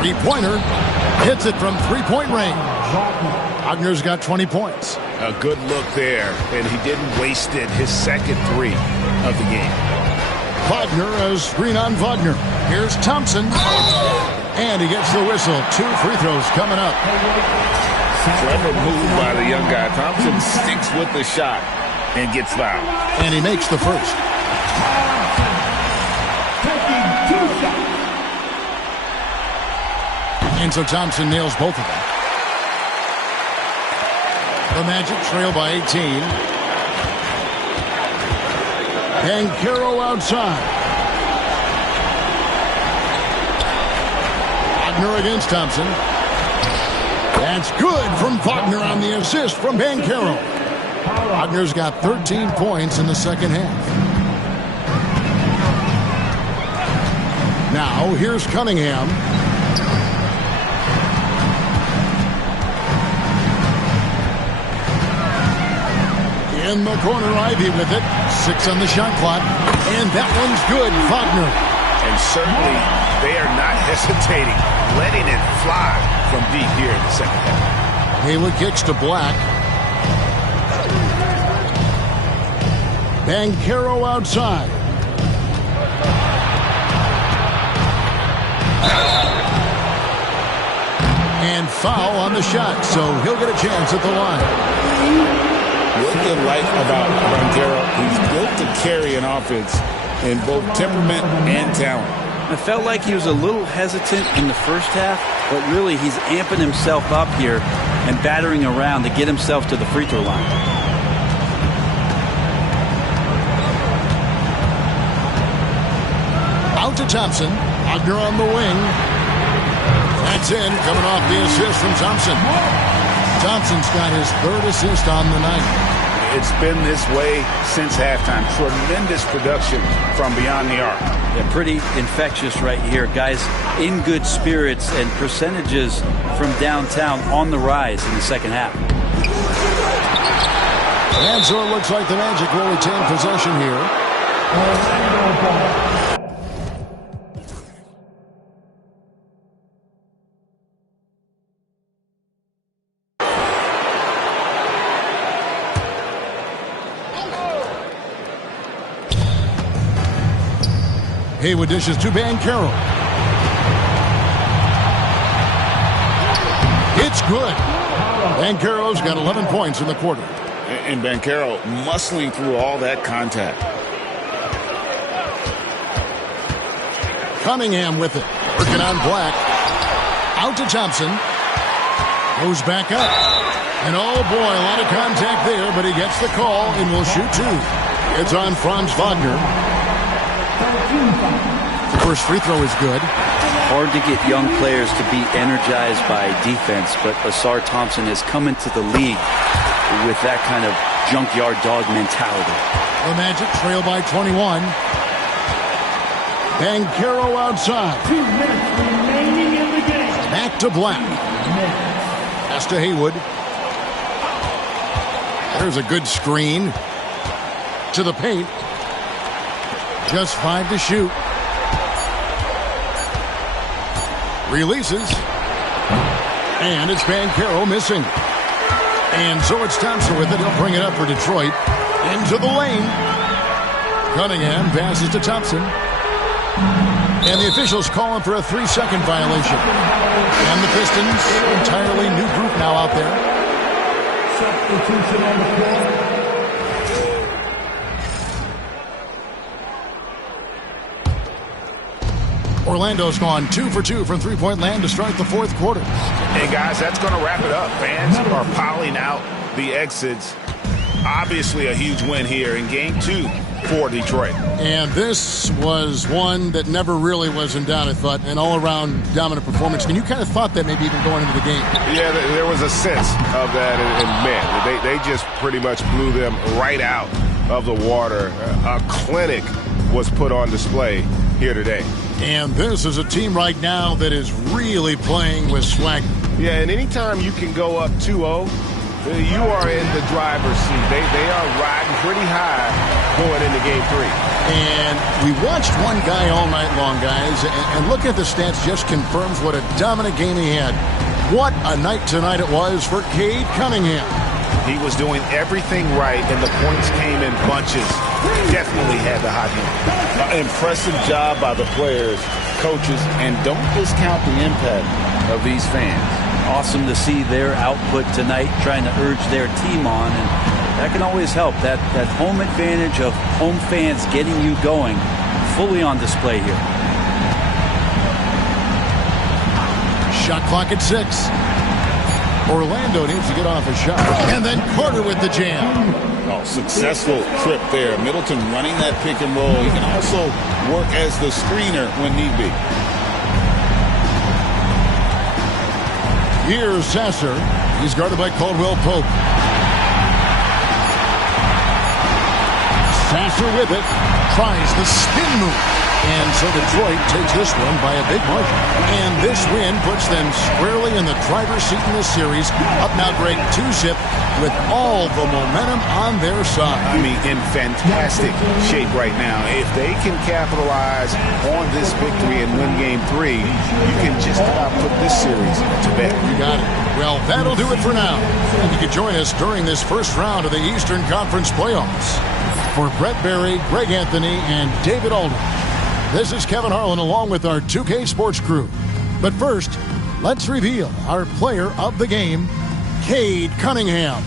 Three-pointer. Hits it from three-point range. Wagner's got 20 points. A good look there, and he didn't waste it. His second three of the game. Wagner, a screen on Wagner. Here's Thompson. And he gets the whistle. 2 free throws coming up. Clever move by the young guy. Thompson sticks with the shot and gets fouled. And he makes the first. And so Thompson nails both of them. The Magic trail by 18. Banchero outside. Wagner against Thompson. That's good from Wagner on the assist from Banchero. Wagner's got 13 points in the second half. Now here's Cunningham. In the corner, Ivy with it. 6 on the shot clock. And that one's good, Wagner. And certainly they are not hesitating, letting it fly from deep here in the second half. Haywood kicks to Black. Banchero outside. And foul on the shot, so he'll get a chance at the line. What they like about Banchero, he's built to carry an offense in both temperament and talent. I felt like he was a little hesitant in the first half, but really he's amping himself up here and battering around to get himself to the free throw line. Out to Thompson. Wagner on the wing. That's in, coming off the assist from Thompson. Thompson's got his third assist on the night. It's been this way since halftime. Tremendous production from beyond the arc. Yeah, pretty infectious right here. Guys in good spirits and percentages from downtown on the rise in the second half. And so it looks like the Magic will retain possession here. Haywood dishes to Banchero. It's good. Banchero's got 11 points in the quarter. And Banchero muscling through all that contact. Cunningham with it. Working on Black. Out to Thompson. Goes back up. And oh boy, a lot of contact there, but he gets the call and will shoot two. It's on Franz Wagner. The first free throw is good. Hard to get young players to be energized by defense, but Ausar Thompson has come into the league with that kind of junkyard dog mentality. The Magic trail by 21. Banchero outside. 2 minutes remaining in the game. Back to Black. Pass to Haywood. There's a good screen. To the paint. Just 5 to shoot. Releases. And it's Banchero missing. And so it's Thompson with it. He'll bring it up for Detroit. Into the lane. Cunningham passes to Thompson. And the officials calling for a 3-second violation. And the Pistons, entirely new group now out there. Substitution on the floor. Orlando's gone 2 for 2 from three-point land to start the fourth quarter. Hey, guys, that's going to wrap it up. Fans are piling out the exits. Obviously a huge win here in Game 2 for Detroit. And this was one that never really was in doubt, I thought, an all-around dominant performance. And you kind of thought that maybe even going into the game. Yeah, there was a sense of that, and man, they just pretty much blew them right out of the water. A clinic was put on display here today. And this is a team right now that is really playing with swagger. Yeah, and anytime you can go up 2-0, you are in the driver's seat. They are riding pretty high going into Game 3. And we watched one guy all night long, guys, and looking at the stats just confirms what a dominant game he had. What a night tonight it was for Cade Cunningham. He was doing everything right, and the points came in bunches. Definitely had the hot hand. Impressive job by the players, coaches, and don't discount the impact of these fans. Awesome to see their output tonight, trying to urge their team on, and that can always help. That home advantage of home fans getting you going, fully on display here. Shot clock at 6. Orlando needs to get off a shot. And then Carter with the jam. Oh, successful trip there. Middleton running that pick and roll. He can also work as the screener when need be. Here's Sasser. He's guarded by Caldwell Pope. Sasser with it. Tries the spin move. And so Detroit takes this one by a big margin. And this win puts them squarely in the driver's seat in this series. Up now, Greg, 2-zip with all the momentum on their side. I mean, in fantastic shape right now. If they can capitalize on this victory and win Game 3, you can just about put this series to bed. You got it. Well, that'll do it for now. And you can join us during this first round of the Eastern Conference playoffs. For Brett Berry, Greg Anthony, and David Alden, this is Kevin Harlan along with our 2K Sports crew. But first, let's reveal our player of the game, Cade Cunningham.